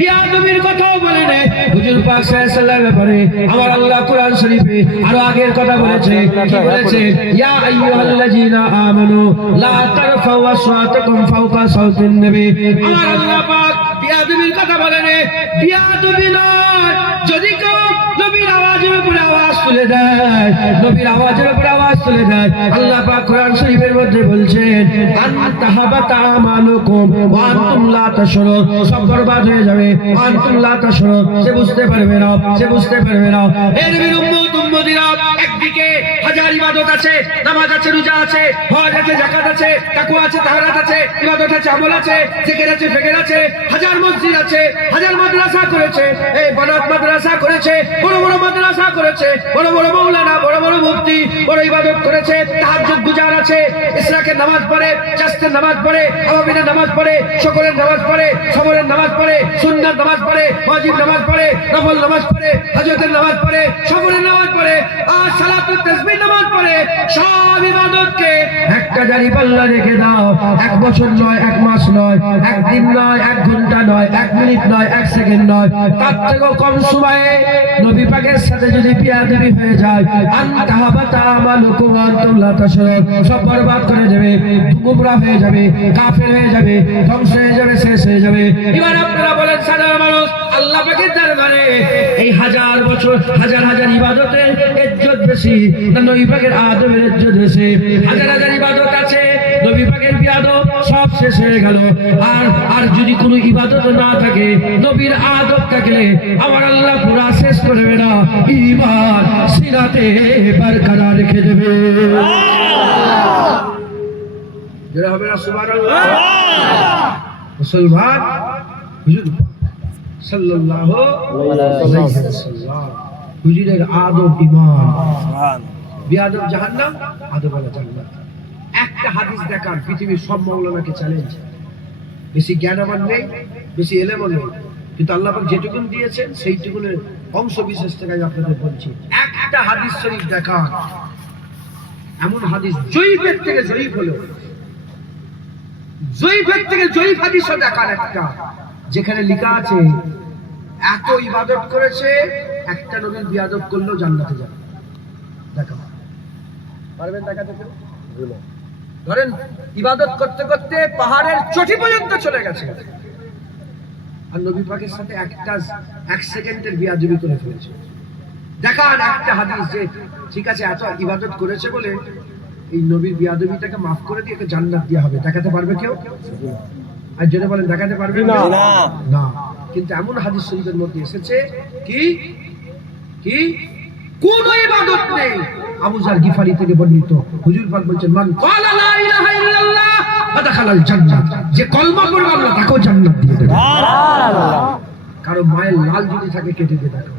বিয়াদবির কথাও বলে নেই হুজুর পাক সাল্লাল্লাহু আলাইহি ওয়াসাল্লামের পরে আমার আল্লাহ কুরআন শরীফে আরো আগের কথা বলেছে কি বলেছে ইয়া আইয়ুহাল্লাযীনা আমানু লা তারফাউ আসওয়াতাকুম ফাওকা সাওতিন নবী আমার আল্লাহ পাক বিয়াদবির কথা বলে নেই বিয়াদবি নয় যদি কেউ নবীর আওয়াজের উপরে আওয়াজ তুলে দেয় নবীর আওয়াজের উপরে আওয়াজ তুলে দেয় আল্লাহ পাক কোরআন শরীফের মধ্যে বলছেন আনতাহাবাতা আমালুকুম ওয়া আনতুম লা তাশউরুন সব বরবাদ হয়ে যাবে আনতুম লা তাশউরুন সে বুঝতে পারবে না সে বুঝতে পারবে না এর বিরুম্মত উম্মতিরা একদিকে হাজার ইবাদত আছে নামাজ আছে রোজা আছে হজ আছে যাকাত আছে তাকওয়া আছে তাহারাত আছে ইবাদত আছে আমল আছে জিকির আছে ফিকির আছে হাজার মসজিদ আছে হাজার মাদ্রাসা করেছে এই বানাত মাদ্রাসা করেছে বড় বড় মাদ্রাসা করেছে বড় বড় মাওলানা বড় বড় মুফতি বড় ইবাদত করেছে তাহাজ্জুদ গুজার আছে ইশরাকের নামাজ পড়ে চাষের নামাজ পড়ে আওয়াবিনের নামাজ পড়ে শুকরের নামাজ পড়ে সবরের নামাজ পড়ে সুন্নাত নামাজ পড়ে ওয়াজিব নামাজ পড়ে নফল নামাজ পড়ে হজরতের নামাজ পড়ে সবরের নামাজ পড়ে আর সালাতুত তাসবিহ নামাজ পড়ে সব ইবাদতকে একটা জারি পাল্লা রেখে দাও এক বছর নয় এক মাস নয় একদিন নয় এক ঘন্টা নয় এক মিনিট নয় এক সেকেন্ড নয় তার থেকেও কম সময়ে নবী পাকের সাথে যদি বিয়াদবি হয়ে যায় আনতাহাবাতা আমালুকুম ওয়া আনতুম লা তাশউরুন সব বরবাদ করে দেবে গুমরাহ হয়ে যাবে কাফের হয়ে যাবে ধ্বংস হয়ে যাবে শেষ হয়ে যাবে এবার আপনারা বলেন সাধারণ মানুষ আল্লাহ পাকের দরবারে এই হাজার বছর হাজার হাজার ইবাদতের ইজ্জত বেশি না নবী পাকের আদবের ইজ্জত বেশি হাজার হাজার ইবাদত আছে নবী পাকের বিয়াদব সব শেষ হয়ে গেল আর যদি কোনো ইবাদত না থাকে নবীর আদব থাকলে আমার আল্লাহ পুরা শেষ করবে না ঈমান সিনাতে বরকরার রেখে দেবে যারা হবে না সুবহানাল্লাহ মুসলমান হুজুর সাল্লাল্লাহু আলাইহি ওয়াসাল্লাম হুজুরের আদব ঈমান বিয়াদব জাহান্নাম আদব ওয়ালা জান্নাত একটা হাদিস দেখান পৃথিবীর সব মাওলানাকে চ্যালেঞ্জ বেশি জ্ঞানবান নেই বেশি এলেমও নেই কিন্তু আল্লাহ পাক যেটুকুন দিয়েছেন সেইটুকুনের অংশ বিশেষ থেকে আমি আপনাদের বলছি একটা হাদিস শরীফ দেখান এমন হাদিস জয়ীফের থেকে জয়ীফ হলো জয়ীফের থেকে জয়ীফ হাদিসও দেখান একটা যেখানে লেখা আছে এত ইবাদত করেছে একটা নবীর বিয়াদব করলেও জান্নাতে যাবে দেখান পারবেন দেখাতে কেউ ধরেন ইবাদত করতে করতে পাহাড়ের চটি পর্যন্ত চলে গেছে আর নবী পাকের সাথে একটা এক সেকেন্ডের বিয়াদবি করে ফেলেছে দেখান একটা হাদিস যে ঠিক আছে এত ইবাদত করেছে বলে এই নবীর বিয়াদবিটাকে মাফ করে দিয়ে জান্নাত দেওয়া হবে দেখাতে পারবে কেউ আর যদি বলেন দেখাতে পারবে না না কিন্তু এমন হাদিস শরীফের মধ্যে এসেছে কি কি কোন ইবাদত নেই আবু যার গিফারি থেকে বর্ণিত হুজুর পাক বলেন মান ক্বালা লা ইলাহা ইল্লাল্লাহ ফাদাখালাল জান্নাত যে কলমা পড়বে আল্লাহ তাকেও জান্নাত দিয়ে দেবে সুবহানাল্লাহ কারণ মায়ের লাল যদি থাকে কেটে দিয়ে দেখো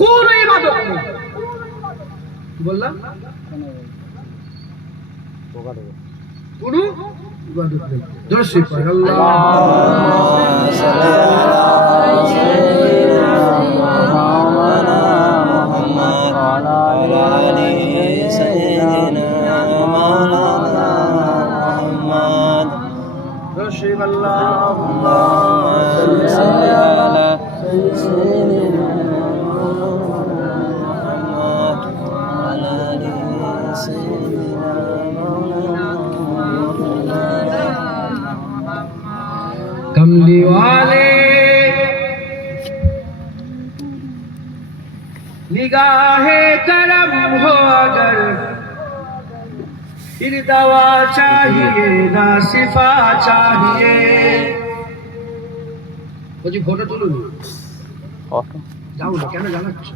কোন ইবাদত নেই কি বললাম কোন ইবাদত নেই দর্শক আল্লাহুম্মা সাল্লি कमली वाले निगाहे करम हो अगर फिर दवा चाहिए ना सिफा चाहिए मुझे फोटो तुलूं যাও না কেন জানাচ্ছ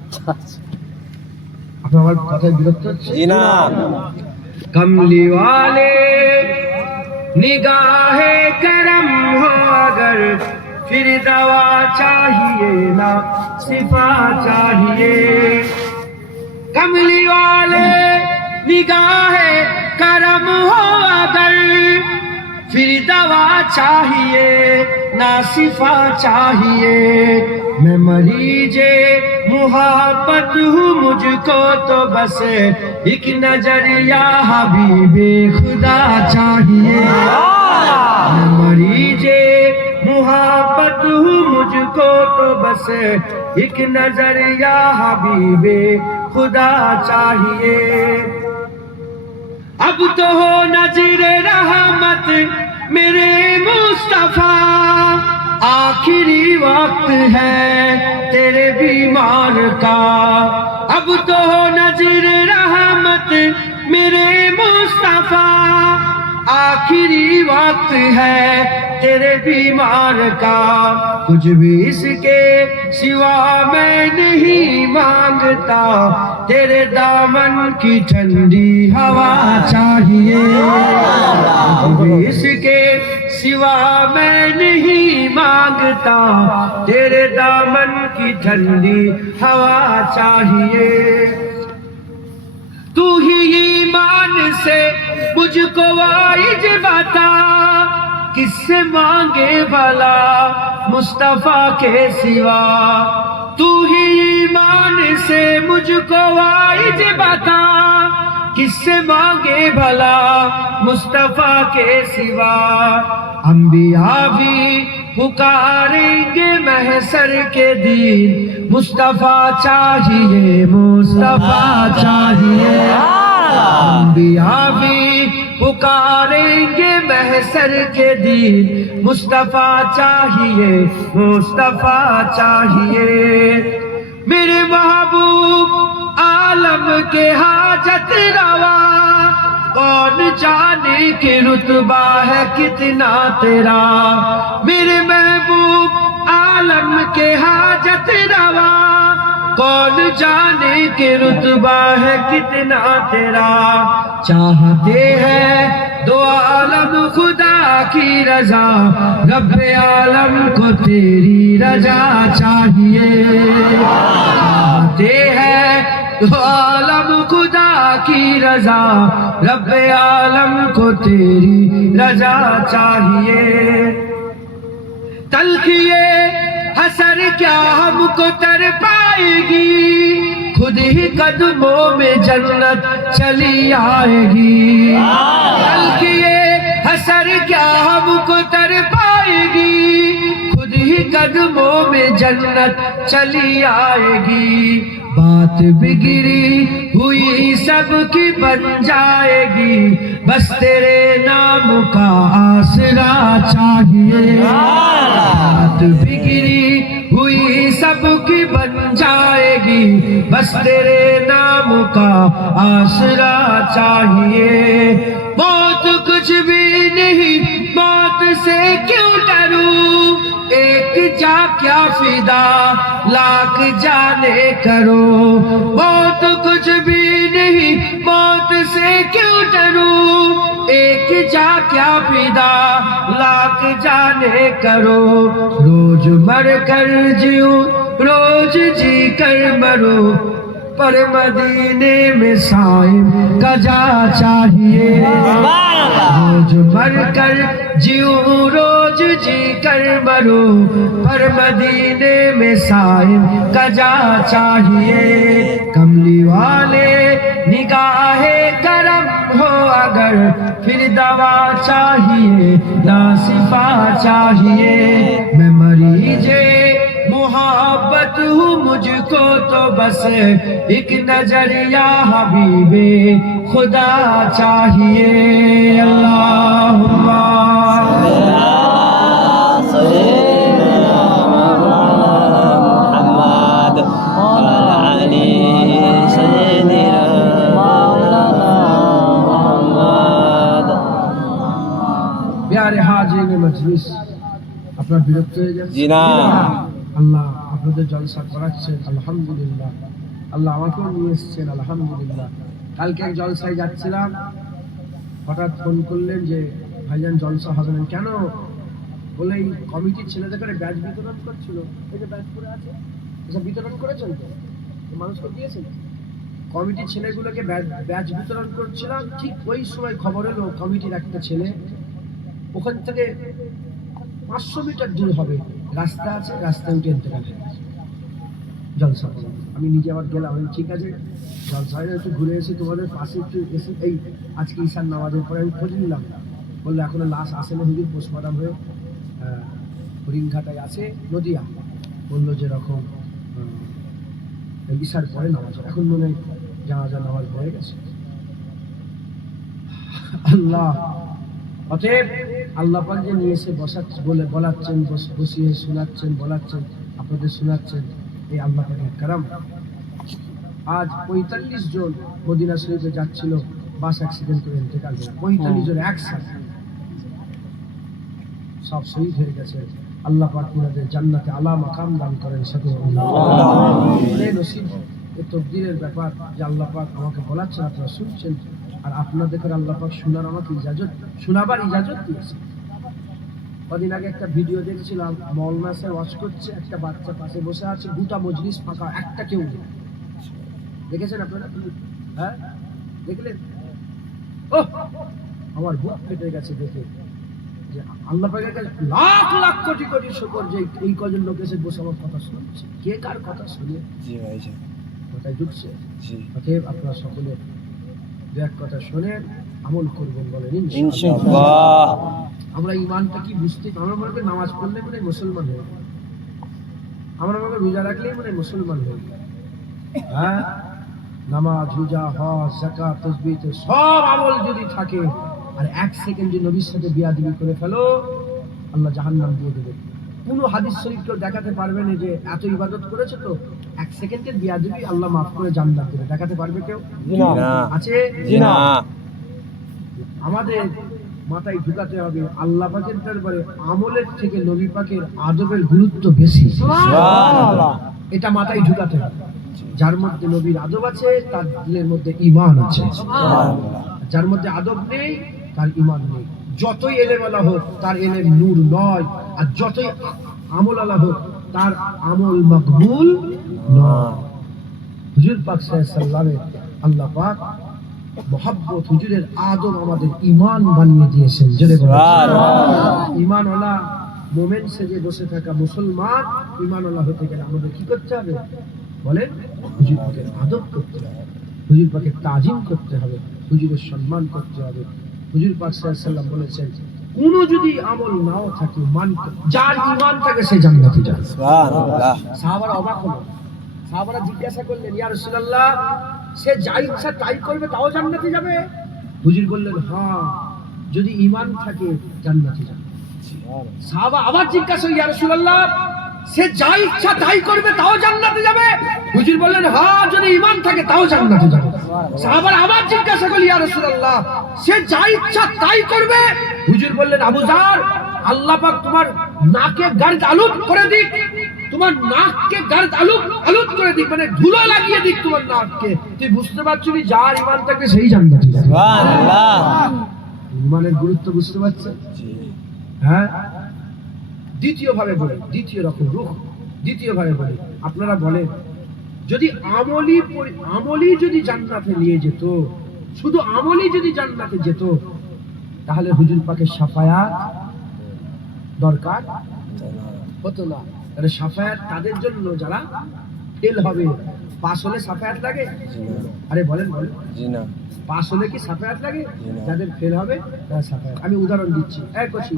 আপনি আমার কথায় বিরক্ত হচ্ছেন জি না कमली वाले निगाहे करम हो अगर फिर दवा चाहिए ना सिफा चाहिए कमली वाले निगाहे करम हो अगर फिर दवा चाहिए ना सिफा चाहिए मैं मरीजे मुहब्बत हूँ मुझको तो बस एक नजरिया हबीबे खुदा चाहिए मैं मरीजे मुहब्बत کو تو بس ایک نظر یا حبیب خدا چاہیے اب تو ہو نظر رحمت میرے مصطفیٰ آخری وقت ہے تیرے بیمار کا اب تو ہو نظر رحمت میرے مصطفیٰ آخری وقت ہے تیرے بیمار کا کچھ بھی اس کے سوا میں نہیں مانگتا تیرے دامن کی ٹھنڈی ہوا چاہیے کچھ بھی اس کے سوا میں نہیں مانگتا تیرے دامن کی ٹھنڈی ہوا چاہیے تو ہی ایمان سے مجھ کو واعظ بتا کس سے مانگے بھلا مصطفیٰ کے سوا تو ہی ایمان سے مجھ کو واعظ بتا کس سے مانگے بھلا مصطفیٰ کے سوا انبیاء بھی پکاریں گے محشر کے دن مصطفیٰ چاہیے مصطفیٰ چاہیے انبیاء بھی پکاریں گے محشر کے دن مصطفیٰ چاہیے مصطفیٰ چاہیے میرے محبوب عالم کے حاجت روا کون جانے کہ رتبہ ہے کتنا تیرا میرے محبوب عالم کے حاجت روا کون جانے کہ رتبہ ہے کتنا تیرا چاہتے ہیں دو عالم خدا کی رضا رب عالم کو تیری رضا چاہیے چاہتے ہیں دو عالم خدا کی رضا رب عالم کو تیری رضا چاہیے تلخیے حسر کیا ہم کو تر پائے گی خود ہی قدموں میں جنت چلی آئے گی تلخیے حسر کیا ہم کو تر پائے گی خود ہی قدموں میں جنت چلی آئے گی بات بگڑی ہوئی سب کی بن جائے گی بس تیرے نام کا آسرا چاہیے بات بگڑی ہوئی سب کی بن جائے گی بس تیرے نام کا آسرا چاہیے موت کچھ بھی نہیں موت سے کیوں ڈروں ایک جا کیا فدا لاکھ جانے کرو موت کچھ بھی نہیں موت سے کیوں ڈروں ایک جا کیا فدا لاکھ جانے کرو روز مر کر جیوں روز جی کر مرو پر مدینے میں صائم کا جا چاہیے روز مر کر جیوں روز جی کر مرو پر مدینے میں صائم کا جا چاہیے کملی والے نگاہ کرم ہو اگر پھر دوا چاہیے نہ شفا چاہیے میں مریض محبت ہوں مجھ کو تو بس ایک نظر یا حبیب خدا چاہیے اللہم پیارے حاضرین مجلس আপনার বিরক্ত হয়ে যাচ্ছে জি না আল্লাহ আপনাদের জলসা করাচ্ছেন আলহামদুলিল্লাহ আল্লাহ আমাকেও নিয়ে এসেছেন আলহামদুলিল্লাহ কালকে এক জলসায় যাচ্ছিলাম হঠাৎ ফোন করলেন যে ভাইজান জলসা হবে না কেন বলে এই কমিটির ছেলেদের করে ব্যাচ বিতরণ করছিল এই যে ব্যাচ করে আছে এসব বিতরণ করেছেন তো মানুষকে দিয়েছেন কমিটির ছেলেগুলোকে ব্যাচ বিতরণ করছিলাম ঠিক ওই সময় খবর এলো কমিটির একটা ছেলে ওখান থেকে 500 মিটার দূর হবে রাস্তা আছে রাস্তায় উঠে ইন্তেকাল হয়ে গেছে জলসা আমি নিজে আবার গেলাম আমি ঠিক আছে জলসায় একটু ঘুরে এসে তোমাদের পাশে একটু এসে এই আজকে ঈশান নামাজের পরে আমি খোঁজ নিলাম বললো এখনো লাশ আসেনি হুজুর পোস্টমর্টম হয়ে হরিণঘাটায় আছে নদিয়া বললো যে রকম ঈশার পরে নামাজ হয়। এখন মনে হয় জানাজা নামাজ হয়ে গেছে। আল্লাহ, অতএব আল্লাহ পাক যে নিয়ে এসে বলে বলাচ্ছেন, বসিয়ে শোনাচ্ছেন, বলাচ্ছেন, আপনাদের শোনাচ্ছেন, এই আল্লাহ পাকের কারাম। আজ 45 জন মদিনা শরীফে যাচ্ছিল, বাস অ্যাক্সিডেন্ট করে ইন্তেকাল হলো। 45 জন একসাথে সব শহীদ হয়ে গেছে। আল্লাহ পাক ওনাদের জান্নাতে আলা মাকাম দান করেন। সাথে নসিব এই তকদিরের ব্যাপার যে আল্লাহ পাক আমাকে বলাচ্ছেন, আপনারা শুনছেন, আর আপনাদের আল্লাহ পাক শোনার আমাকে শোনাবার ইজাজত দিয়েছে। কদিন আগে একটা ভিডিও দেখছিলাম, মৌলানা স্যার ওয়াজ করছে, একটা বাচ্চা পাশে বসে আছে, গোটা মজলিস ফাঁকা, একটা কেউ নেই। দেখেছেন আপনারা? হ্যাঁ, দেখলেন? ও আমার বুক ফেটে গেছে দেখে যে আল্লাহ পাকের কাছে লাখ লাখ কোটি কোটি শুকর যে এই কজন লোক এসে বসে আমার কথা শুনছে। কে কার কথা শুনে কথায় ঢুকছে। অতএব আপনারা সকলে দু এক কথা শোনেন, আমল করবেন, বলেন ইনশাআল্লাহ। আমরা ইমানটা কি বুঝতে, আমরা মনে করি নামাজ পড়লে মানে মুসলমান হয়ে যায়, আমরা মনে করি রোজা রাখলেই মানে মুসলমান হয়ে যায়। হ্যাঁ, নামাজ, রোজা, হজ, যাকাত, তাসবিহ সব আমল যদি থাকে আর 1 সেকেন্ড যদি নবীর সাথে বিয়াদবি করে ফেলো, আল্লাহ জাহান্নাম দিয়ে দেবে। কোন হাদিস শরীফ কেউ দেখাতে পারবে না যে এত ইবাদত করেছে তো 1 সেকেন্ডের বিয়াদবি আল্লাহ মাফ করে জান্নাত দেবে? দেখাতে পারবে কেউ? আছে? আমাদের মাথায় ঢুকাতে হবে আল্লাহ পাকের দরবারে আমলের থেকে নবী পাকের আদবের গুরুত্ব বেশি। সুবহানাল্লাহ, এটা মাথায় ঢুকাতে হবে। যার মধ্যে নবীর আদব আছে তার দিলের মধ্যে ঈমান আছে। সুবহানাল্লাহ, যার মধ্যে আদব নেই তার ঈমান নেই। যতই এলেমওয়ালা হোক তার এলেম নূর নয়, আর যতই আমলওয়ালা হোক তার আমল মকবুল নয়। হুজুর পাক সাল্লাল্লাহু আলাইহি আল্লাহ পাক মোহাব্বত, হুজুরের আদব আমাদের ঈমান বানিয়ে দিয়েছেন। জোরে বলুন সুবহানাল্লাহ। ঈমানওয়ালা মোমেন সেজে বসে থাকা মুসলমান ঈমানওয়ালা হতে গেলে আমাদের কি করতে হবে বলেন? হুজুর পাকের আদব করতে হবে, হুজুর পাকের তাজিম করতে হবে, হুজুরের সম্মান করতে হবে। হুজুর পাক সাল্লাল্লাহু আলাইহি ওয়াসাল্লাম বলেছেন, কোন যদি আমল নাও থাকে, যার ঈমান থাকে সে জান্নাতে যাবে। সুবহানাল্লাহ। সাহাবারা অবাক হলো, সাহাবারা জিজ্ঞাসা করলেন, ইয়া রাসূলুল্লাহ, সে যা ইচ্ছা তাই করবে তাও জান্নাতে যাবে? হুজুর বললেন, হ্যাঁ, যদি ঈমান থাকে জান্নাতে যাবে। সাহাবা আবার জিজ্ঞাসা, ইয়া রাসূলুল্লাহ, সে যা ইচ্ছা তাই করবে তাও জান্নাতে যাবে? হুজুর বললেন, হ্যাঁ, যদি ঈমান থাকে তাও জান্নাতে যাবে। সাহাবারা আবার জিজ্ঞাসা করলেন, ইয়া রাসূলুল্লাহ, সে যা ইচ্ছা তাই করবে? হুজুর বললেন, আবু যার, আল্লাহ পাক তোমার নাকে গার্দ আলুত করে দিক, তোমার নাককে গার্দ আলুত করে দিক, মানে ধুলো লাগিয়ে দিক তোমার নাককে। তুই বুঝতে পারছিস যার ঈমান থাকে সেই জান্নাতে যাবে। সুবহানাল্লাহ। ঈমানের গুরুত্ব বুঝতে পারছেন? হ্যাঁ। দ্বিতীয় ভাবে বলি, দ্বিতীয় রকম রূহ, দ্বিতীয় ভাবে বলি, আপনারা বলেন, যদি আমলি যদি জান্নাতে নিয়ে যেত, শুধু আমলি যদি জান্নাতে যেত, তাহলে হুজুর পাকের শাফায়াত দরকার হতো না। তাহলে শাফায়াত তাদের জন্য যারা ফেল হবে। পাস হলে শাফায়াত লাগে? আরে বলেন বলেন, জি না। পাস হলে কি শাফায়াত লাগে? যাদের ফেল হবে তারা শাফায়াত। আমি উদাহরণ দিচ্ছি। এক কোচি,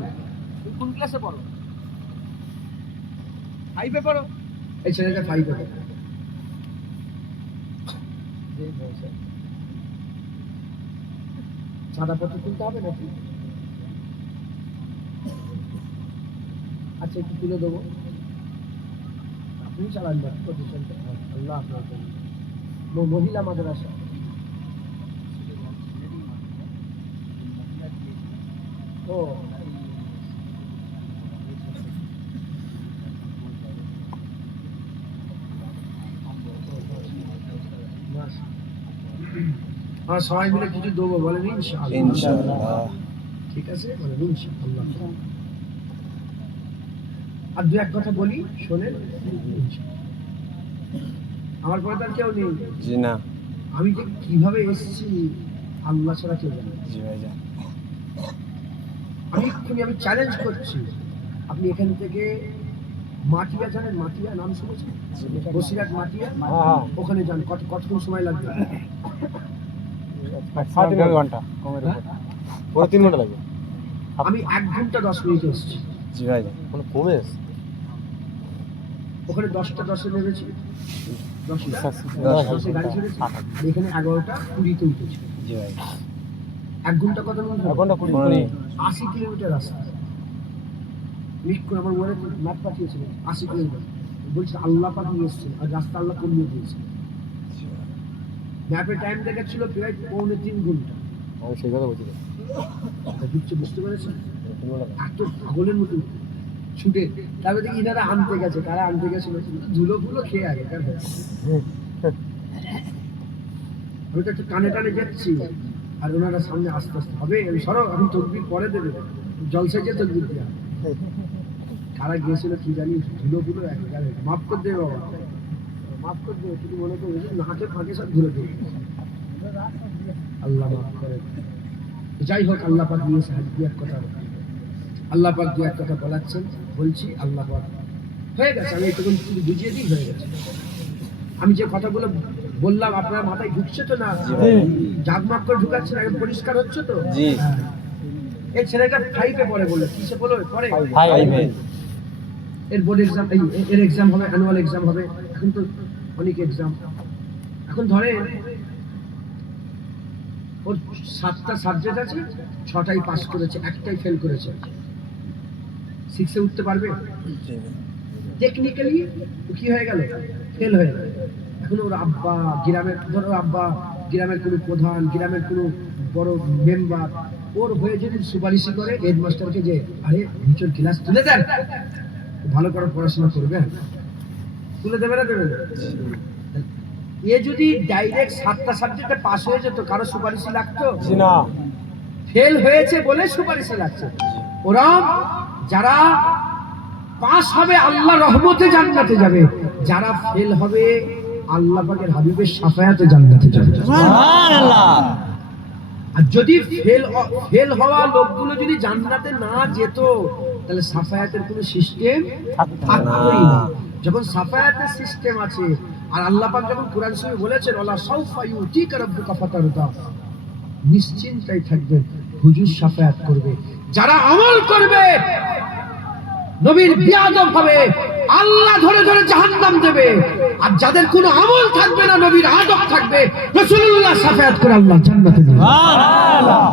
তুমি কোন ক্লাসে পড়ো? 5-এ পড়ো? এই ছেলেটা 5-এ পড়ে। চাঁদাপত্র তুলতে হবে নাকি? আচ্ছা, একটু তুলে দেবো, আপনি চালান না প্রতিষ্ঠানটা। আল্লাহ আপনার মহিলা মাদ্রাসা। ও সবাই মিলে কিছু দেবো, বলেন ইনশাআল্লাহ। ঠিক আছে, বলেন ইনশাআল্লাহ। আর দু এক কথা বলি, শোনেন। আমার পরে তার কেউ নেই। জি না। আমি যে কিভাবে এসেছি আল্লাহ ছাড়া কেউ জানে। জি ভাই জান। আমি চ্যালেঞ্জ করছি, আপনি এখান থেকে মাটিয়া জানেন? মাটিয়া নাম শুনেছেন? বসিরহাট মাটিয়া, ওখানে যান। কতক্ষণ সময় লাগবে? 3.5 ঘন্টা। পুরো 3 ঘন্টা লাগবে। আমি 1 ঘন্টা 10 মিনিট এসেছি। জি ভাই, কোনো কমে ওখানে 10টা 10-এ নেমেছি, 10টা গাড়ি ছেড়েছি, আর এখানে 11টা 20-তে উঠেছি। 1 ঘন্টা কত মিনিট? 1 ঘন্টা 20 80 কিলোমিটার রাস্তা। আমার মনে ম্যাপ পাঠিয়েছিল 80 কিলোমিটার। বলছে আল্লাহ পাক নিয়ে এসছে, আর রাস্তা আল্লাহ কমিয়ে দিয়েছে। ম্যাপে টাইম দেখাচ্ছিল প্রায় 3.25 ঘন্টা। সেই কথা বলছি, বুঝতে পেরেছেন? এত পাগলের মতো ছুটে, তারপরে দেখি ইনারা আনতে গেছে, কারা আনতে গেছিল ধুলো ফুলো খেয়ে আগে। আমি তো একটু কানে টানে যাচ্ছি, আর ওনারা সামনে আস্তে আস্তে হবে সরো, আমি তকবির পরে দেবে, জলসায় যে তকবির দেওয়া। কারা গিয়েছিল কি জানি, ধুলো ফুলো একেবারে। মাফ করে দেবে বাবা, মাফ করে দেবে, শুধু মনে করবে নাকে ফাঁকে সব ধুলো দেবে। আল্লাহ মাফ করে। যাই হোক, আল্লাহ পাক নিয়ে এক কথা, আল্লাহ পাক দু এক কথা বলাচ্ছেন, বলছি আল্লাহ পাক হয়ে গেছে। আমি একটু বুঝিয়ে দিই, হয়ে গেছে। আমি যে কথাগুলো বললাম আপনার মাথায় ঢুকছে তো না? জাগমাগ করে ঢুকাচ্ছেন, একদম পরিষ্কার হচ্ছে তো? এই ছেলেটা 5-এ পড়ে, বললো কিসে পড়ে? এর বোর্ড এক্সাম, এর এক্সাম হবে, অ্যানুয়াল এক্সাম হবে। এখন তো অনেক এক্সাম। এখন ধরে ওর 7টা সাবজেক্ট আছে, 6টাই পাস করেছে, 1টাই ফেল করেছে। 6-এ উঠতে পারবে? টেকনিক্যালি কি হয়ে গেল? ফেল হয়ে গেল। এখন ওর আব্বা গ্রামের, ধরো আব্বা গ্রামের কোনো প্রধান, গ্রামের কোনো বড় মেম্বার, ওর হয়ে যদি সুপারিশ করে হেডমাস্টারকে যে আরে নিচের ক্লাস তুলে দেন, ভালো করে পড়াশোনা করবে, তুলে দেবে না? দেবে না? এ যদি ডাইরেক্ট 7টা সাবজেক্টে পাস হয়ে যেত, কারো সুপারিশ লাগতো না। ফেল হয়েছে বলে সুপারিশ লাগছে। ওরা যারা পাস হবে আল্লাহ রহমতে জান্নাতে যাবে, যারা ফেল হবে আল্লাহ পাকের হাবিবের শাফায়াতে জান্নাতে যাবে। সুবহানাল্লাহ। আর যদি ফেল হওয়া লোকগুলো যদি জান্নাতে না যেত, তাহলে শাফায়াতের কোনো সিস্টেম থাকতোই না। যখন শাফায়াতের সিস্টেম আছে, আর আল্লাহ পাক যখন কোরআন শরীফে বলেছেন ওয়ালা সাউফা ইউতিকা রাব্বুকা ফাতারদা, নিশ্চিন্তাই থাকবেন হুজুর শাফায়াত করবে। যারা আমল করবে, নবীর বিয়াদব হবে, আল্লাহ ধরে ধরে জাহান্নাম দেবে। আর যাদের কোনো আমল থাকবে না, নবীর আদব থাকবে, রাসূলুল্লাহ শাফায়াত করে আল্লাহ জান্নাতে দেবে। সুবহানাল্লাহ।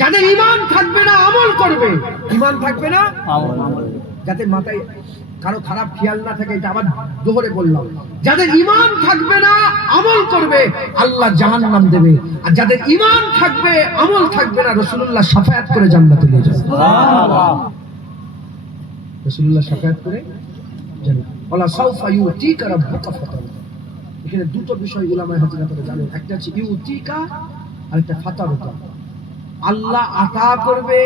যাদের ঈমান থাকবে না, আমল করবে, ঈমান থাকবে না, আমল করবে। যাদের মাথায় কারো খারাপ খেয়াল না থাকে, এটা আবার দোহরে বললাম, যাদের ঈমান থাকবে না, আমল করবে, আল্লাহ জাহান্নাম দেবে। আর যাদের ঈমান থাকবে, আমল থাকবে না, রাসূলুল্লাহ শাফায়াত করে জান্নাতে নিয়ে যাবে। সুবহানাল্লাহ। রাসূলুল্লাহ শাফায়াত করে জান্নাত। ওয়ালা সাউফা ইউতিকা রাব্বুকা ফাতারদা। এখানে দুটো বিষয় উলামায়ে হাদিসরা জানেন, একটা হচ্ছে ইউতিকা আর একটা ফাতারদা। আল্লাহ আতা করবে,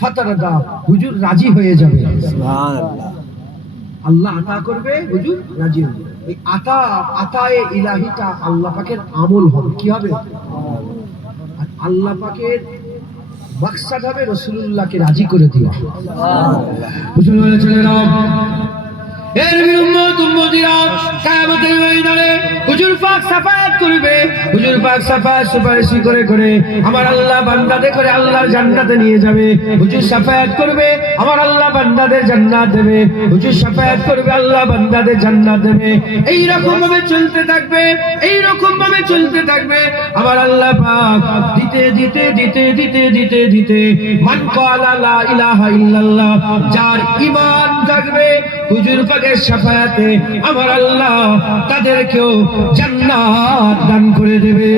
ফাতারদা হুজুর রাজি হয়ে যাবে। সুবহানাল্লাহ। আল্লাহ আতা করবে, হুজুর রাজি হবে। এই আতায়ে ইলাহিটা আল্লাহ পাকের আমল হবে। কি হবে? আর আল্লাহ পাকের মাকসাদ হবে রাসূলুল্লাহকে রাজি করে দেওয়া। সুবহানাল্লাহ। মুসলমান ছেলেরা, এর উম্মতিরা কিয়ামতের ময়দানে হুজুর পাক শাফায়াত করবে। হুজুর পাক শাফায়াত সুপারিশ করে করে আমার আল্লাহ বান্দাদের করে আল্লাহর জান্নাতে নিয়ে যাবে। হুজুর শাফায়াত করবে, আমার আল্লাহ বান্দাদের জান্নাত দেবে। হুজুর শাফায়াত করবে, আল্লাহ বান্দাদের জান্নাত দেবে। এই রকম ভাবে চলতে থাকবে, এই রকম ভাবে চলতে থাকবে। আমার আল্লাহ পাক দিতে দিতে দিতে দিতে দিতে দিতে মান ক্বালা লা ইলাহা ইল্লাল্লাহ, যার ঈমান থাকবে হুজুর পাকের শাফায়াতে আমার আল্লাহ তাদেরকেও জান্নাত দান করে দেবে।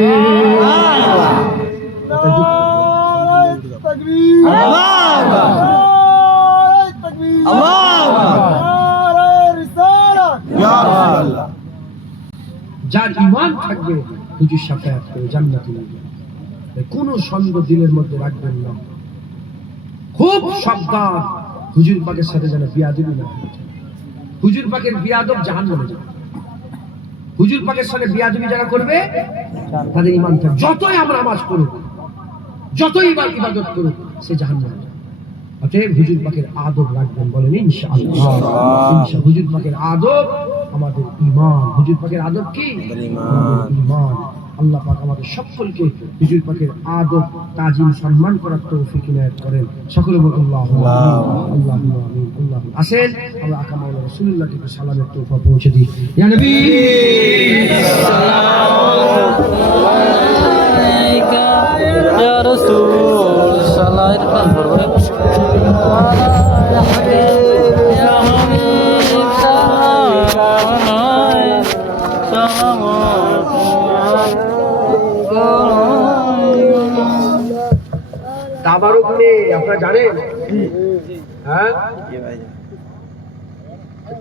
যার ঈমান থাকবে হুজুর শাফায়াত করে জান্নাতে নিয়ে যাবে। কোনো সন্দেহ দিলের মধ্যে রাখবেন না, খুব সাবধান, হুজুর পাকের সাথে যেন বিয়াদবি না হয়। হুজুর পাকের বিয়াদব জাহান্নামে যাবে। হুজুর পাকের সাথে বিয়াদবি যারা করবে তাদের ঈমান থাকবে, যতই আমরা নামাজ পড়ুক, যতই ইবাদত করুক, সে জাহান্নামে যাবে। অতএব হুজুর পাকের আদব রাখবেন, বলেন ইনশাআল্লাহ। ইনশাআল্লাহ। হুজুর পাকের আদব আমাদের ঈমান। হুজুর পাকের আদব কি? ঈমান। আল্লাহ পাক আমাদের সকলকে হুজুর পাকের আদব তাজিম সম্মান করার তৌফিক ইনায়াত করেন। সকলে বলুন আল্লাহুম্মা আমিন, আল্লাহুম্মা আমিন, আল্লাহুম্মা। আসেন আমরা আকা মাওলানা রাসূলুল্লাহকে সালামের তোহফা পৌঁছে দিই। ইয়া নবী সালাম আলাইকা ইয়া রাসূল সালাম ইয়া হাবিব ইয়া হাবিব সালাম তাবারুক নেই, আপনারা জানেন? হ্যাঁ,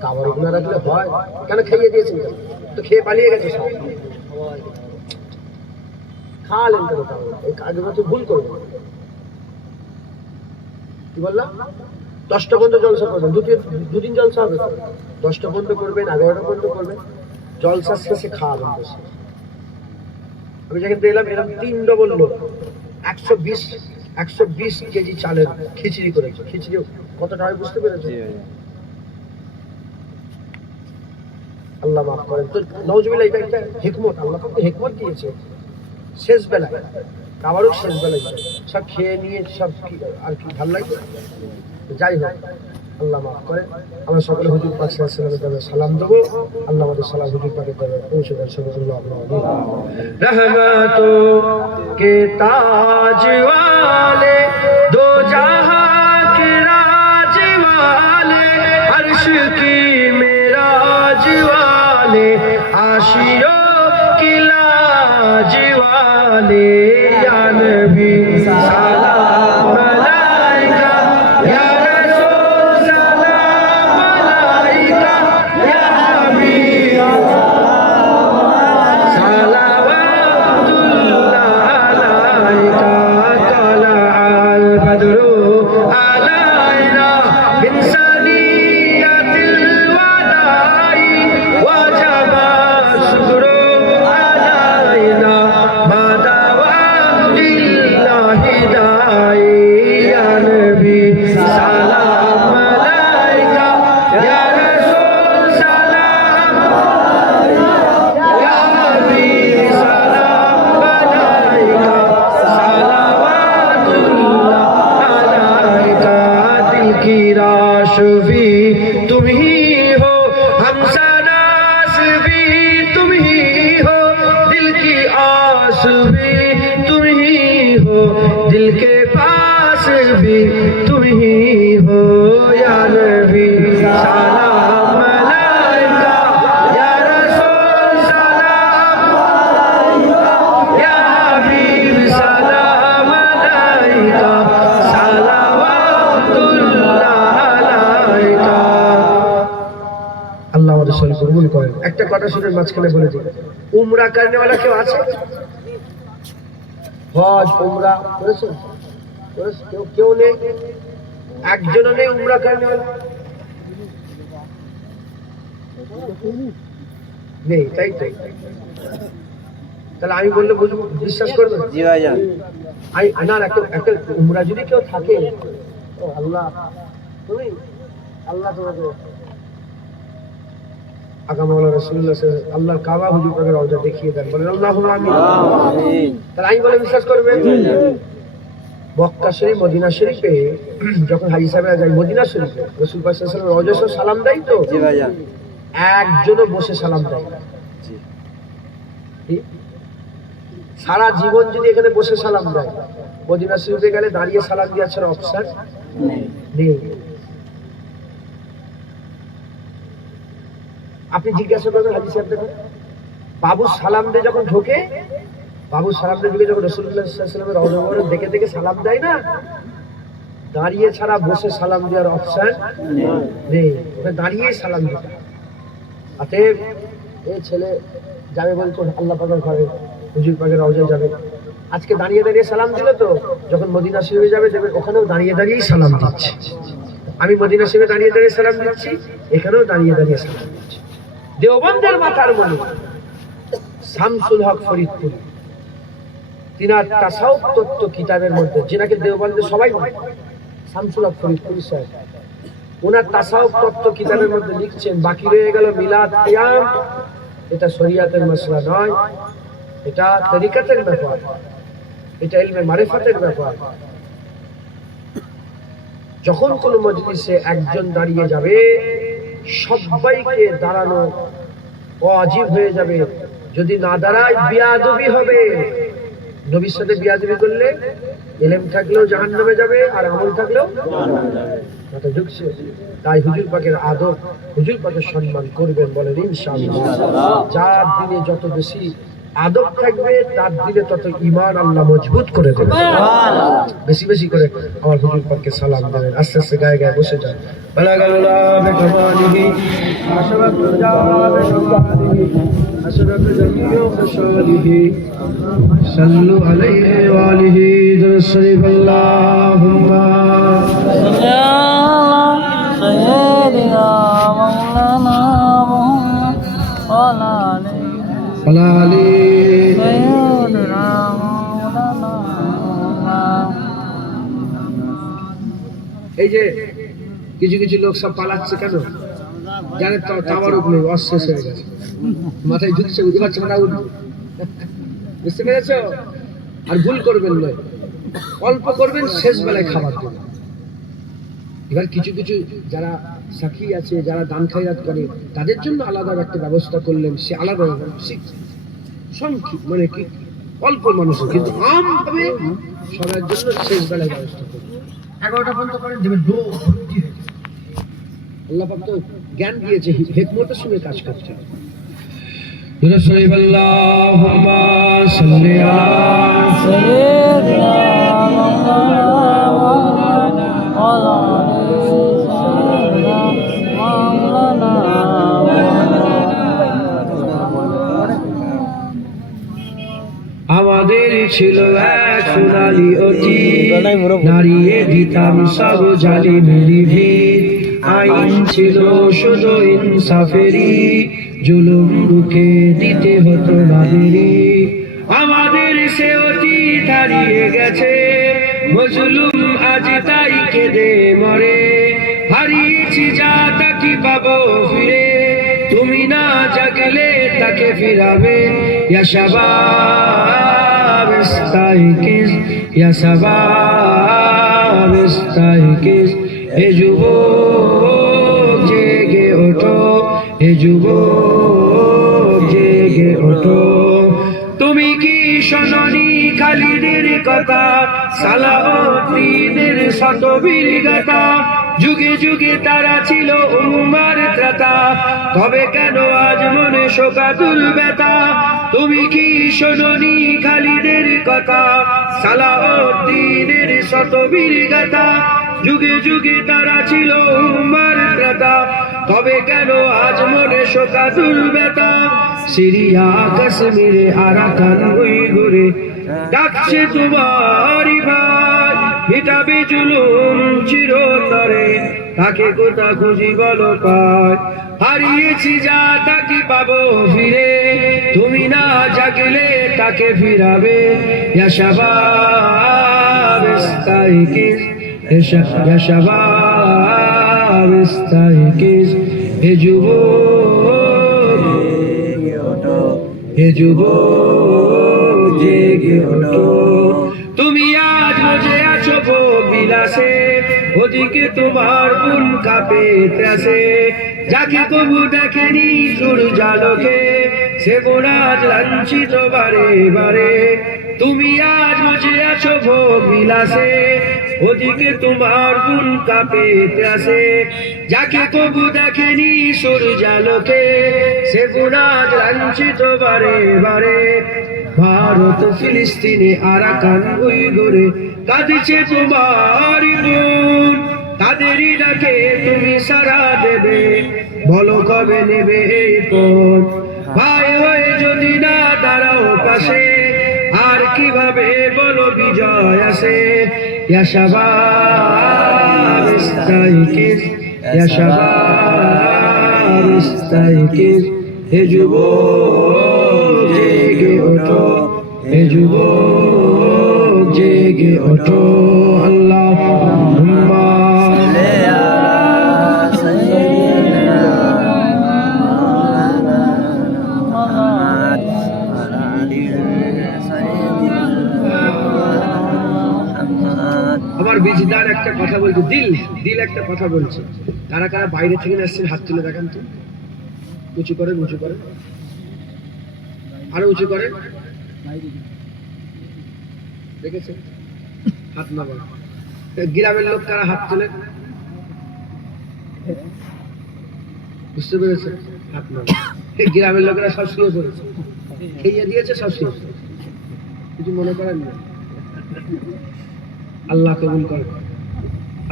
তাবারুক না রাখলে হয় কেন? খাইয়ে দিয়েছেন তো, খেয়ে পালিয়ে গেছে সব। খাওয়ালেন কেন? আগের বছর ভুল করবেন। কি বললাম? 10টা পর্যন্ত জলসা করবেন, দুদিন জলসা হবে। 10টা পর্যন্ত করবেন, 11টা পর্যন্ত করবেন, জলসা শেষে খাওয়াবেন বসে। আমি যেখানে দিলাম এরকম 3 ডবল লোক 120 কেজি চালের খিচুড়ি করেছে। খিচুড়ি কতটা হয় বুঝতে পেরেছে? আল্লাহ মাফ করেন। তো নওজুবিল্লাহ, এটা একটা হিকমত, আল্লাহ পাক হিকমত দিয়েছে। শেষ বেলায় আবারও শেষ বেলায় সব খেয়ে নিয়ে সব আর কি ভালো লাগবে। যাই হোক, আল্লাহ মাফ করেন। আমরা সকলে হুজুর পাক সাল্লাল্লাহু আলাইহি ওয়াসাল্লামের সালাম দেবো। আল্লাহ আমাদের সালাম হুজুর পাকের দ্বারা পৌঁছে দেন। সাল্লাল্লাহু रहमतों के ताज वाले, दो जहां के राज वाले, अर्श की मेराज वाले, आशियों की लाज वाले, या नबी सलाम अलैका या रसूल सलाम अलैका या हबीब भी तुम ही हो, हमसनास भी तुम ही हो, दिल की आस भी तुम ही हो, दिल के पास भी तुम ही हो, या नबी सलाम अलैका या रसूल सलाम अलैका या हबीब सलाम अलैका আল্লাহ আমাদের সঙ্গে কবুল করেন। একটা কথা শুনে মাঝখানে বলে দিই, উমরা করনেওয়ালা কেউ আছে? হজ উমরা করেছেন? কেউ নেই? একজনও নেই উমরা করনেওয়ালা? নেই, তাই তাই। তাহলে আমি বললে বুঝবো, বিশ্বাস করবেন? জি ভাইজান। না, একটা উমরা যদি কেউ থাকে, আল্লাহ তুমি আল্লাহ তোমাকে আগামওয়ালা রাসূলুল্লাহ সাল্লাল্লাহু আল্লাহর কাবা হুজুর পাকের রওজা দেখিয়ে দেন, বলেন আল্লাহুম্মা আমিন। তাহলে আমি বলে বিশ্বাস করবেন? মক্কা শরীফ মদিনা শরীফে যখন হাজী সাহেবরা যায় মদিনা শরীফে, রাসূল পাক সাল্লাল্লাহু আলাইহি ওয়াসাল্লাম রওজা সালাম দেয় তো? জি ভাইজান। একজনও বসে সালাম দেয় না। জি, সারা জীবন যদি এখানে বসে সালাম দেয়, মদিনা শরীফে গেলে দাঁড়িয়ে সালাম দেওয়ার ছাড়া অপশন নেই। আপনি জিজ্ঞাসা করবেন হাজী সাহেবদের, বাবু সালাম দিয়ে যখন ঢোকে, বাবু সালাম দিয়ে ঢুকে যখন রাসূলুল্লাহ সাল্লাল্লাহু আলাইহি ওয়াসাল্লামের রওজা মোবারক দেখে দেখে সালাম দেয় না, দাঁড়িয়ে ছাড়া বসে সালাম দেওয়ার অপশন নেই, ওখানে দাঁড়িয়েই সালাম দিতে। অতএব এই ছেলে যাবে বলছো আল্লাহ পাকের ঘরে, হুজুর পাকের রওজায় যাবে, আজকে দাঁড়িয়ে দাঁড়িয়ে সালাম দিল তো, যখন মদিনা শরীফে যাবে দেখবেন ওখানেও দাঁড়িয়ে দাঁড়িয়েই সালাম দিচ্ছে। আমি মদিনা শরীফে দাঁড়িয়ে দাঁড়িয়ে সালাম দিচ্ছি, এখানেও দাঁড়িয়ে দাঁড়িয়ে সালাম দিচ্ছি। দেওবন্দের মাথার মনে শামসুল হক ফরিদপুর, তিনার তাসাউফ তত্ত্ব কিতাবের মধ্যে, যেটাকে দেওবন্দের সবাই বলে, শামসুল হক ফরিদপুরি সাহেব, ওনার তাসাউফ তত্ত্ব কিতাবের মধ্যে লিখছেন, বাকি রয়ে গেল মিলাদ কিয়াম, এটা শরিয়াতের মাসলা নয়, এটা তরিকাতের ব্যাপার, এটা ইলমে মারিফাতের ব্যাপার। যখন কোন মজলিসে একজন দাঁড়িয়ে যাবে, সবাইকে দাঁড়ানো ওয়াজিব হয়ে যাবে। যদি না দাঁড়ায় বিয়াদবি হবে। নবীর সাথে বিয়াদবি করলে ইলম থাকলেও জাহান্নামে যাবে আর আমল থাকলেও জাহান্নামে যাবে। কথা ঢুকছে? তাই হুজুর পাকের আদব, হুজুর পাকের সম্মান করবেন, বলেন ইনশাআল্লাহ। যার দিনে যত বেশি আদব থাকবে তার দিনে তত ঈমান আল্লাহ মজবুত করে দেবে। বেশি বেশি করে আমার হুজুর পাককে সালাম দেবেন। আস্তে আস্তে গায়ে গায়ে বসে যান। বালাগাল্লাহ বিকামালিহি আশরাফু জাবে কামালিহি আশরাফু জামিউ খাশালিহি সাল্লু আলাইহি ওয়া আলিহি দরুদ আল্লাহুম্মা সাইয়্যিদিনা মাওলানা মুহাম্মদ ওয়া আলা এই যে কিছু কিছু লোক সব পালাচ্ছে কেন জানে তো? তাওয়ারুক নেই, অশেষ হয়ে গেছে, মাথায় ঢুকছে, বুঝতে পারছে না, বুঝতে পেরেছ? আর ভুল করবেন না, অল্প করবেন, শেষ বেলায় খাবার দেবেন। এবার কিছু কিছু যারা সাক্ষী আছে, যারা দান খায়রাত করে, তাদের জন্য আলাদা একটা ব্যবস্থা করলেন, সে আলাদা সংক্ষিপ্ত, মানে কি অল্প মানুষের, কিন্তু আমভাবে সবার জন্য শেষ বেলায় ব্যবস্থা করলেন। 11টা পর্যন্ত করেন, দেবেন আল্লাহ পাক তো জ্ঞান দিয়েছে, হিকমতের সঙ্গে কাজ করতে হবে। আল্লাহুম্মা সাল্লি আলা সাইয়্যিদিনা আমাদের ছিল এক সোনালী অতীত, নারিয়ে দিতাম সব জালিমেরই ভিত। আইন ছিল শুধু ইনসাফেরই, জুলুম রুখে দিতে হতো নাদেরই। আমাদের সে অতীত হারিয়ে গেছে, মজলুম আজ তাই কেঁদে মরে। হারিয়েছি যা তা কি পাবো ফিরে, তুমি না জাগলে তাকে ফিরাবে। ইয়া শাবাব ইস্তাইকিজ, ইয়া শাবাব ইস্তাইকিজ, হে যুবক জেগে ওঠো, হে যুবক জেগে ওঠো। তুমি কি শোনোনি খালিদের কথা, সালাউদ্দিনের শতবীর গাথা? যুগে যুগে তারা ছিল উম্মার ত্রাতা, তবে কেন আজ মনে শোকাতুর ব্যথা? তুমি কি শোনোনি খালিদের কথা, সালাউদ্দিনের শতবীর গাথা? যুগে যুগে তারা ছিল উম্মার ত্রাতা, তবে কেন আজ মনে শোকাতুর ব্যথা? সিরিয়া কাশ্মীরে আরাকান উইগুরে ডাকছে তোমারই ভাই, মিটাবে জুলুম চিরতরে, তাকে কোথা খুঁজি বলো পায়। হারিয়েছি যা তাকে পাবো ফিরে, তুমি না জাগলে তাকে ফিরাবে। ইয়া শাবাব ইস্তাইকিজ, ইয়া শাবাব ইস্তাইকিজ, হে যুবক হে যুবক জেগে ওঠো। তুমি আজ মজে আছো বিলাসে, ওদিকে তোমার মন কাঁপে ত্রাসে। যাকে কবু দেখেনি সূর্যালোকে, সে আজ লাঞ্ছিত বারে বারে। তুমি আজ মজে আছো বিলাসে, ওদিকে তোমার মন কাঁপে ত্রাসে। যাকে কবু দেখেনি সূর্যালোকে, সে আজ লাঞ্ছিত বারে বারে। ভারত ফিলিস্তিনে আরাকান উইগুরে কাঁদছে তোমার বোন, তাদেরই ডাকে তুমি সাড়া দেবে, বলো কবে নেবে এই পথ? ভাই হয়ে যদি না দাঁড়াও পাশে, আর কিভাবে বলো বিজয় আসে? ইয়া শাবাব ইস্তাইকিজ, ইয়া শাবাব ইস্তাইকিজ, হে যুবক জেগে ওঠো, হে যুবক জেগে ওঠো। আল্লাহুম্মা আমার বিজদার একটা কথা বলছে, দিল একটা কথা বলছে। কারা কারা বাইরে থেকে আসছেন হাত তুলে দেখান তো। উঁচু করে, উঁচু করে, আরো উঁচু করে, দেখেছেন? হাত না বলা। গ্রামের লোক কারা হাত তুলে, বুঝতে পেরেছে? হাত না বলা। গ্রামের লোকেরা সব শুয়ে পড়েছে, খেয়ে দিয়েছে, সব শুয়ে পড়েছে। কিছু মনে করেন না। আল্লাহ কবুল করে।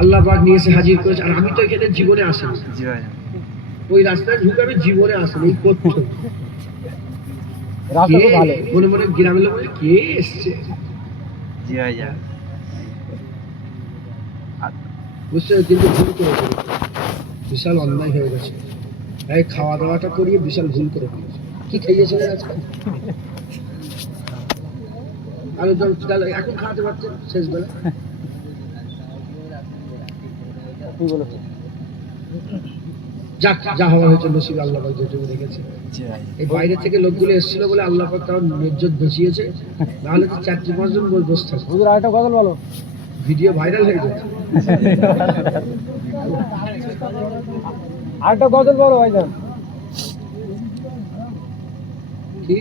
আল্লাহ পাক নিয়ে এসে হাজির করেছে। আর আমি তো এখানে জীবনে আসিনি, ওই রাস্তায় ঢুকে আমি জীবনে আসিনি। এই করছো মনে মনে গ্রামের লোক বলে, কে এসছে? বুঝছো? কিন্তু ভুল করে ফেলেছে, বিশাল অন্যায় হয়ে গেছে। এই খাওয়া দাওয়াটা করিয়ে বিশাল ভুল করে ফেলেছে। কি খাইয়েছিলেন আজকে? আলু দম, ডাল। এখন খাওয়াতে পারছেন শেষ বেলা? যাক, যা হওয়া হয়েছে নসিবে, আল্লাহ পাক যেটুকু রেখেছে। এই বাইরে থেকে লোকগুলো এসেছিল বলে আল্লাহ পাক তার নির্জত বসিয়েছে, নাহলে তো 4-5 জন বসে থাকতো। হুজুর আরেকটা গজল বলো, ভিডিও ভাইরাল হয়ে যেত। আরেকটা গজল বলো ভাইজান। কি?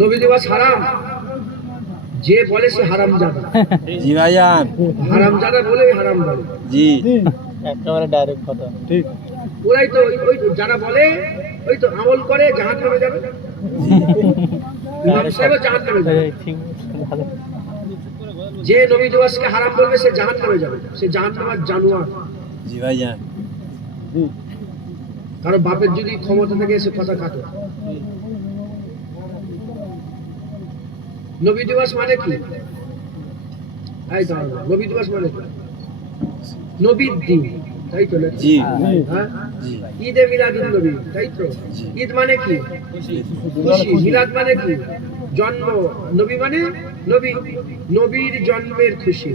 নবী দিবস হারাম, যে বলে সে হারামজাদা। জি ভাইজান, হারামজাদা বলে হারাম বলে। জি একেবারে ডাইরেক্ট কথা, ঠিক। ওরাই তো ওই যারা বলে, ওই তো আমল করে জাহান্নামে যাবে। ইমাম সাহেব জাহান্নামে যাবে। যে নবী দিবসকে হারাম বলবে সে জাহান্নামে যাবে, সে জাহান্নামের জানোয়ার। জি ভাইজান, কারো বাপের যদি ক্ষমতা থাকে সে কথা কাটো। নবী দিবস মানে কি? এই দাঁড়াও, নবী দিবস মানে কি? নবীর দিন, তাই তো নাকি? জি হ্যাঁ, জি ঈদে মিলাদুন নবী, তাই তো? ঈদ মানে কি? খুশি। মিলাদ মানে কি? জন্ম। নবী মানে নবী, নবীর জন্মের খুশি।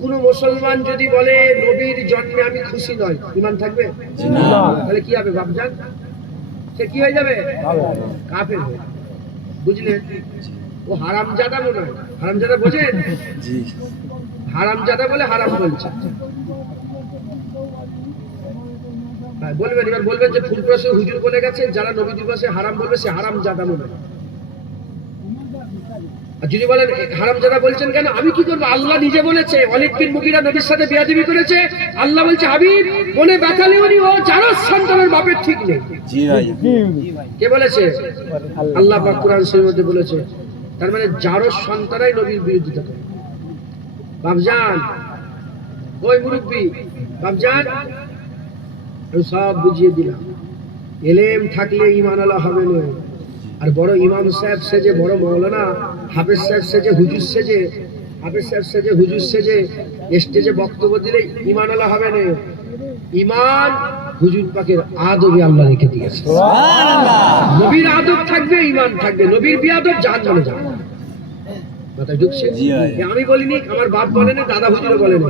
কোন মুসলমান যদি বলে নবীর জন্মে আমি খুশি নয়, ঈমান থাকবে? তাহলে কি হবে বাপজান? সে কি হয়ে যাবে? কাফের হয়ে যাবে। বুঝলেন? ও হারামজাদা মনে হয়। হারামজাদা বোঝেন? জি হারামজাদা বলে হারাম বলছে। হ্যাঁ, বলবেন, এবার বলবেন যে ফুলপ্রসে হুজুর বলে গেছে যারা নবী দিবসে হারাম বলবে সে হারামজাদা মনে হয়। আর যদি বলেন হারামজাদা বলছেন কেন, আমি কি করবো? আল্লাহ নিজে বলেছে ওয়ালিদ বিন মুগীরা নবীর সাথে বেয়াদবি করেছে। আল্লাহ বলছে হাবিব মনে ব্যথা নেওনি, ও যারা সন্তানের বাপের ঠিক নেই। জি ভাইজান, কে বলেছে? আল্লাহ পাক কোরআন শরীফের মধ্যে বলেছে। তার মানে যারও সন্তানই নবীর বিরোধিতা করে। বাপজান, ওই মুরব্বী বাপজান, আমি সব বুঝিয়ে দিলাম। এলেম থাকলে ঈমান আলা হবে না। আর বড় ইমাম সাহেব সেজে, বড় মৌলানা হাফেজ সাহেব সেজে, হুজুর সেজে, হাফেজ সাহেব সেজে, হুজুর সেজে স্টেজে বক্তব্য দিলে ঈমান আলা হবে না। ঈমান হুজুর পাকের আদবে আল্লাহ রেখে দিয়েছে। নবীর আদব থাকবে, ঈমান থাকবে। নবীর বিয়াদব জাহান্নামে যাবে। মাথায় ঢুকছে? জি ভাই। আমি বলিনি, আমার বাপ বলেনি, দাদা হুজুরও বলেনি।